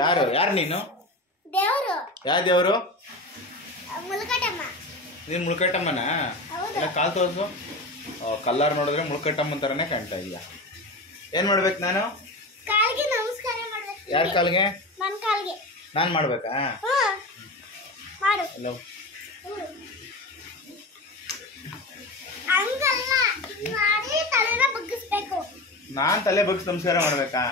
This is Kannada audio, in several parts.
ಯಾರು ಯಾರು ನೀನು? ಯಾವ ದೇವರು? ನೀನು ಮುಳ್ಕಟ್ಟಮ್ಮನ? ಇಲ್ಲ ಕಾಲು ತೋರಿಸು. ಕಲ್ಲರ್ ನೋಡಿದ್ರೆ ಮುಳ್ಕಟ್ಟಮ್ಮ ಅಂತಾರನೇ ಕಾಣ್ತಾ ಇದೆಯಾ? ಏನ್ ಮಾಡ್ಬೇಕು ನಾನು? ಯಾರ ಕಾಲ್ಗೆ? ನಾನು ಮಾಡ್ಬೇಕಾ? ನಾನ್ ತಲೆ ಬಗ್ಗಿಸಿ ನಮಸ್ಕಾರ ಮಾಡ್ಬೇಕಾ?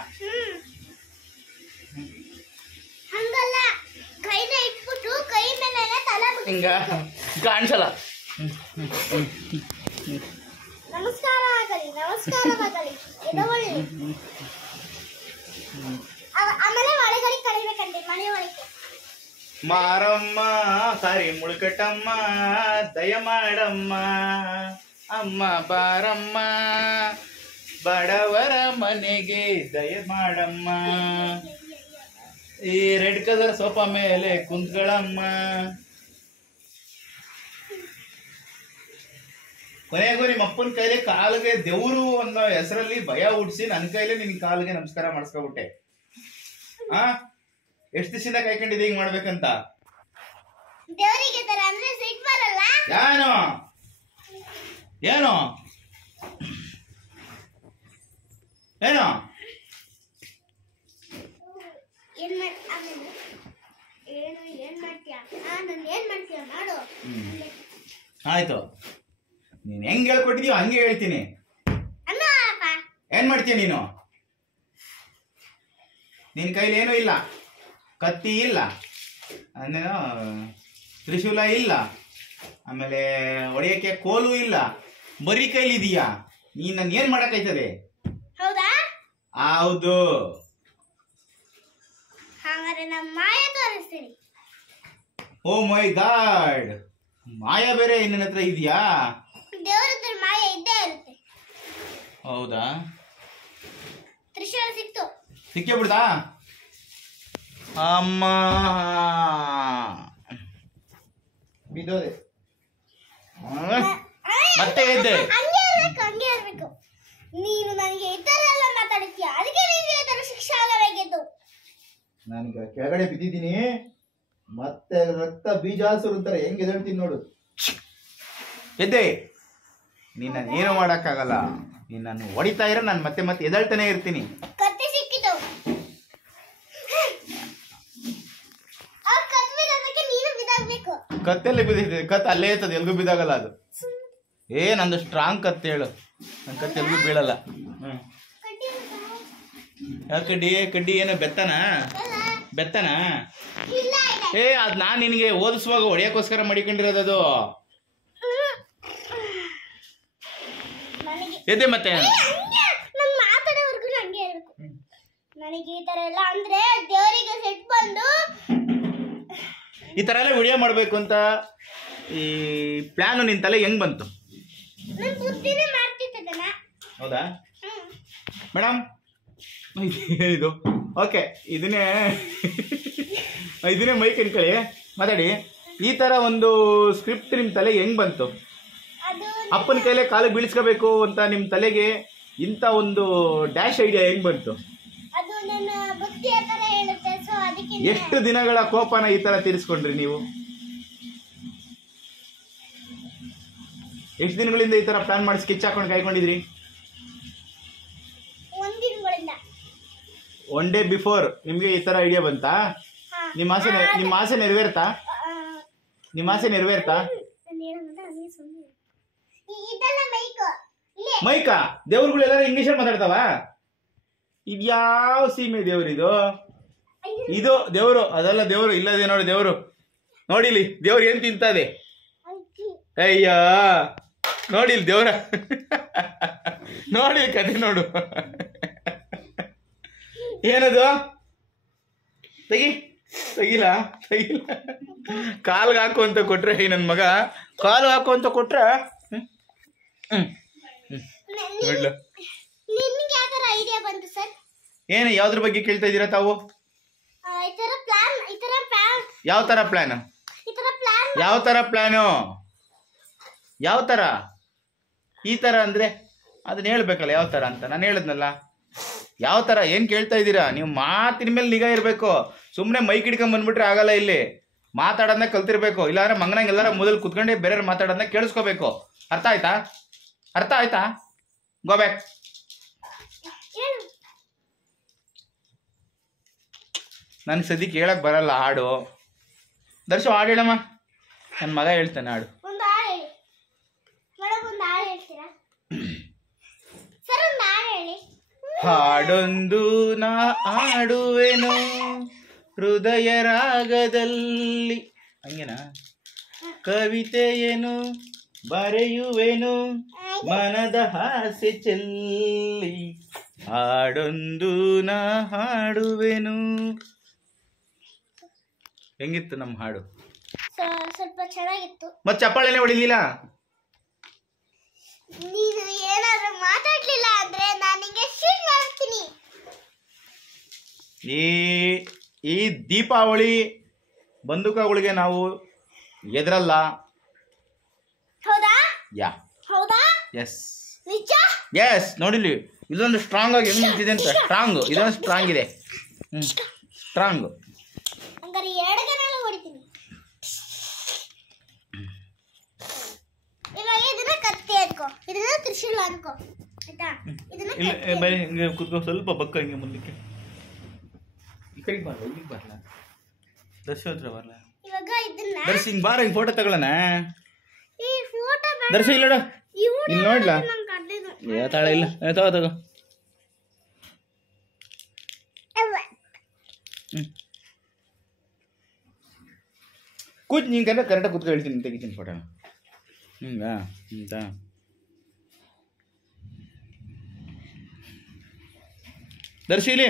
ಹಿಂಗ ಕಾಣಿಸಲ್ಲ. ಮಾರಮ್ಮ ಕಾರಿ ಮುಳ್ಕಟ್ಟಮ್ಮ ದಯ ಮಾಡಮ್ಮ ಅಮ್ಮ ಬಾರಮ್ಮ ಬಡವರ ಮನೆಗೆ ದಯ ಮಾಡಮ್ಮ ಈ ರೆಡ್ ಕಲರ್ ಸೋಫಾ ಮೇಲೆ ಕುಂತ್ಗಳಮ್ಮ. ಕೊನೆಗೂ ನಿಮ್ಮ ಅಪ್ಪನ ಕೈಲಿ ಕಾಲಿಗೆ ದೇವ್ರು ಅನ್ನೋ ಹೆಸರಲ್ಲಿ ಭಯ ಹುಡ್ಸಿ ನನ್ನ ಕೈಲಿ ನಿನ್ ಕಾಲಿಗೆ ನಮಸ್ಕಾರ ಮಾಡಿಸ್ಕೊಬಿಟ್ಟೆ. ಎಷ್ಟು ದಿವಸದಿಂದ ಕಾಯ್ಕೊಂಡಿದ್ದೆ ಹಿಂಗ್ ಮಾಡ್ಬೇಕಂತ? ಏನು ಏನು ಏನು ಆಯ್ತು, ನೀನ್ ಹೆಂಗ್ ಹೇಳ್ಕೊಟ್ಟಿದೀವ ಹಂಗೆ ಹೇಳ್ತೀನಿ. ಏನ್ ಮಾಡ್ತೀಯ ನೀನು? ನಿನ್ ಕೈಲಿ ಏನೂ ಇಲ್ಲ, ಕತ್ತಿ ಇಲ್ಲ, ತ್ರಿಶೂಲ ಇಲ್ಲ, ಆಮೇಲೆ ಹೊಡೆಯಕ್ಕೆ ಕೋಲು ಇಲ್ಲ, ಬರೀ ಕೈಲಿದೀಯಾ. ನೀನ್ ನನ್ ಏನ್ ಮಾಡಕ್ಕಾಯ್ತದೆ? ಹೌದು. ಓ ಮೈ ಗಾಡ್, ಮಾಯಾ ಬೇರೆ ನಿನ್ನ ಹತ್ರ ಇದೆಯಾ? ಹೌದಾ? ತ್ರಿಶೂಲ ಸಿಕ್ತು, ಸಿಕ್ಕೇ ಬಿಡ್ತಾ? ಅಮ್ಮ ಬಿದ್ದೋದೆ, ಮತ್ತೆ ಎದ್ದೆ. ಹಂಗೆ ಇರ್ಬೇಕು. ನೀನು ನನಗೆ ಈ ತರ ಎಲ್ಲ ಮಾತಾಡ್ತೀಯ, ಅದಕ್ಕೆ ನಿನಗೆ ಈ ತರ ಶಿಕ್ಷೆ ಆಗಬೇಕಿತ್ತು. ನಾನೀಗ ಕೆಳಗಡೆ ಬಿದ್ದಿದ್ದೀನಿ, ಮತ್ತೆ ರಕ್ತ ಬೀಜಾಸುರು ಅಂತಾರೆ, ಹೆಂಗ್ ಎದ್ದೇಳ್ತೀನಿ ನೋಡು. ಎದ್ದೆ. ನಿನ್ನ ಏನು ಮಾಡಕ್ಕಾಗಲ್ಲ, ನಿನ್ನನ್ನು ಹೊಡಿತಾ ಇರೋ ನಾನು ಮತ್ತೆ ಮತ್ತೆ ಎದ್ದೇಳ್ತಾನೆ ಇರ್ತೀನಿ. ಕತ್ತಿ ಸಿಕ್ಕಿತು, ಕತ್ತೆಲ್ಲ ಬಿದ್ದಿದೆ. ಕತ್ ಅಲ್ಲೇ ಇರ್ತದೆ, ಎಲ್ಗೂ ಬಿದ್ದಾಗಲ್ಲ ಅದು. ನಂದು ಸ್ಟ್ರಾಂಗ್ ಕತ್ತೆ ಹೇಳು, ನನ್ನ ಕತ್ತೆ ಎಲ್ಗೂ ಬೀಳಲ್ಲ. ಕಡ್ಡಿ ಕಡ್ಡಿ ಏನೋ ಬೆತ್ತನ ಬೆತ್ತನ? ಅದ್ ನಾನ್ ನಿನಗೆ ಓದಿಸುವಾಗ ಹೊಡೆಯಕ್ಕೋಸ್ಕರ ಮಾಡಿಕೊಂಡಿರೋದದು. ಎದ್ದೆ ಮತ್ತೆ. ನನಗೆ ಈ ತರ ಎಲ್ಲ ಅಂದ್ರೆ ದೇವರಿಗೆ ಸಿಟ್ಟು ಬಂದು ಈ ತರ ಎಲ್ಲ ವಿಡಿಯೋ ಮಾಡ್ಬೇಕು ಅಂತ ಈ ಪ್ಲಾನ್ ನಿನ್ ತಲೆ ಹೆಂಗ್ ಬಂತು? ಹೌದಾ ಮೇಡಮ್? ಏನಿದು? ಓಕೆ, ಇದನ್ನೇ ಮೈಕ್ ಅನ್ಕೊಳ್ಳಿ, ಮಾತಾಡಿ. ಈ ತರ ಒಂದು ಸ್ಕ್ರಿಪ್ಟ್ ನಿಮ್ ತಲೆಗೆ ಹೆಂಗ್ ಬಂತು? ಅಪ್ಪನ ಕೈಲೇ ಕಾಲು ಬೀಳಿಸ್ಕೋಬೇಕು ಅಂತ ನಿಮ್ ತಲೆಗೆ ಇಂಥ ಒಂದು ಡ್ಯಾಶ್ ಐಡಿಯಾ ಹೆಂಗ್ ಬಂತು? ಎಷ್ಟು ದಿನಗಳ ಕೋಪನ ಈ ತರ ತೀರಿಸ್ಕೊಂಡ್ರಿ ನೀವು? ಎಷ್ಟು ದಿನಗಳಿಂದ ಈ ತರ ಪ್ಲಾನ್ ಮಾಡಿ ಸ್ಕೆಚ್ ಹಾಕೊಂಡು ಕಾಯ್ಕೊಂಡಿದ್ರಿ? ಒನ್ ಡೇ ಬಿಫೋರ್ ನಿಮ್ಗೆ ಈ ತರ ಐಡಿಯಾ ಬಂತಾ? ನಿಮ್ಮ ಆಸೆ ನೆರವೇರ್ತಾ? ನಿಮ್ಮ ಆಸೆ ನೆರವೇರ್ತಾ? ಮೈಕಾ ದೇವ್ರುಗಳೆಲ್ಲ ಇಂಗ್ಲಿಷಲ್ಲಿ ಮಾತಾಡ್ತಾವ? ಇದ್ಯಾವ ಸೀಮೆ ದೇವ್ರಿದು? ಇದು ದೇವ್ರು, ಅದೆಲ್ಲ ದೇವ್ರು. ಇಲ್ಲದೆ ನೋಡಿ ದೇವ್ರು, ನೋಡಿಲಿ ದೇವ್ರು ಏನ್ ತಿಂತದೆ. ಅಯ್ಯ ನೋಡಿಲ್ ದೇವ್ರ, ನೋಡಿ ಕತೆ ನೋಡು. ಏನದು? ತೆಗಿಲ್ಲ ಕಾಲ್ಗೆ ಹಾಕು ಅಂತ ಕೊಟ್ರೆ, ನನ್ನ ಮಗ ಕಾಲು ಹಾಕು ಅಂತ ಕೊಟ್ರೆ ಏನು ಯಾವ್ದ್ರ ಬಗ್ಗೆ ಕೇಳ್ತಾ ಇದ್ದೀರಾ ತಾವು? ಯಾವ ತರ ಪ್ಲಾನು? ಯಾವ ತರ? ಈ ಥರ ಅಂದರೆ ಅದನ್ನ ಹೇಳ್ಬೇಕಲ್ಲ ಯಾವ ಥರ ಅಂತ. ನಾನು ಹೇಳಿದ್ನಲ್ಲ ಯಾವ ಥರ ಏನು ಕೇಳ್ತಾ ಇದ್ದೀರಾ ನೀವು? ಮಾತಿನ ಮೇಲೆ ನಿಗಾ ಇರಬೇಕು. ಸುಮ್ಮನೆ ಮೈಕ್ ಹಿಡ್ಕೊಂಡ್ ಬಂದ್ಬಿಟ್ರೆ ಆಗಲ್ಲ. ಇಲ್ಲಿ ಮಾತಾಡೋದನ್ನ ಕಲ್ತಿರ್ಬೇಕು. ಇಲ್ಲಾಂದ್ರೆ ಮಂಗನಂಗೆ ಎಲ್ಲಾರ ಮೊದಲು ಕುತ್ಕೊಂಡೆ ಬೇರೆಯವ್ರು ಮಾತಾಡೋದನ್ನ ಕೇಳಿಸ್ಕೋಬೇಕು. ಅರ್ಥ ಆಯ್ತಾ? ಅರ್ಥ ಆಯ್ತಾ? Go back. ನನಗೆ ಸದ್ಯಕ್ಕೆ ಹೇಳಕ್ ಬರಲ್ಲ ಹಾಡು. ದರ್ಶು ಹಾಡು ಹೇಳಮ್ಮ. ನನ್ನ ಮಗ ಹೇಳ್ತಾನೆ ಹಾಡು. ಹಾಡೊಂದು ನಾ ಹಾಡುವೆನು ಹೃದಯ ರಾಗದಲ್ಲಿ, ಹಂಗೇನಾ? ಕವಿತೆಯೇನು ಬರೆಯುವೆನು ಮನದ ಹಾಸ್ಯ ಚೆಲ್ಲಿ, ಹಾಡೊಂದು ನಾ ಹಾಡುವೆನು. ಹೆಂಗಿತ್ತು ನಮ್ಮ ಹಾಡು? ಸ್ವಲ್ಪ ಚೆನ್ನಾಗಿತ್ತು. ಮತ್ತೆ ಚಪ್ಪಾಳೆನೇ ಹೊಡಿಲಿಲ್ಲ? ನೀನು ಏನಾದ್ರೂ ಮಾತಾಡ್ಲಿಲ್ಲ ಅಂದ್ರೆ ನಾನು ನಿಂಗೆ ಶೀಟ್ ಮಾಡ್ತೀನಿ. ಈ ದೀಪಾವಳಿ ಬಂದೂಕಗಳಿಗೆ ನಾವು ಎದುರಲ್ಲ. ಹೌದಾ? ಯಾ. ಹೌದಾ? ಎಸ್. ನಿಜ? ಎಸ್. ನೋಡಿಲಿ ಇದೊಂದು ಸ್ಟ್ರಾಂಗ್ ಆಗಿ ಹೆಂಗ್ ನಿಂತಿದೆ ಅಂತ. ಸ್ಟ್ರಾಂಗ್, ಇದೊಂದು ಸ್ಟ್ರಾಂಗ್ ಇದೆ. ಸ್ಟ್ರಾಂಗ್. ಹಂಗಾರೆ ಎರಡು ಗನ್ನೆಲ್ಲ ಹೊಡಿತೀನಿ. ಇವಾಗ ಇದನ್ನ ಕತ್ತಿ ಅನ್ಕೋ, ಇದನ್ನ ತ್ರಿಶೂಲ ಅನ್ಕೋ, ಆಯ್ತಾ? ಇದನ್ನ ಬರೀ ಹಿಂಗೆ ಕುತ್ಕೋ, ಸ್ವಲ್ಪ ಬಕ್ಕ ಹಿಂಗೆ ಮುಂದಕ್ಕೆ. ಈ ಕಡೆಗೆ ಬರಲ್ಲ, ಇಲ್ಲಿಗೆ ಬರಲ್ಲ. ದರ್ಶನ ಹತ್ರ ಬರಲ್ಲ. ಇವಾಗ ಇದನ್ನ ದರ್ಶನ್ ಹಿಂಗೆ ಬಾರ, ಹಿಂಗೆ ಫೋಟೋ ತಗೊಳ್ಳೋಣ. ಈ ಫೋಟೋ ದರ್ಶನ್ ಇಲ್ಲ ನೋಡ, ಇಲ್ಲಿ ನೋಡ್ಲಾ? ತಾಳ ಇಲ್ಲ, ತಗೋ ತಗೋ. ಕೂತ್ ನೀನು ಕರೆಕ್ಟಾಗಿ ಕೂತ್ಕೊ, ಹೇಳ್ತೀನಿ, ತೆಗಿತೀನಿ ಫೋಟೋನ. ಹಿಂಗಾ ಅಂತ ದರ್ಶಿಲಿ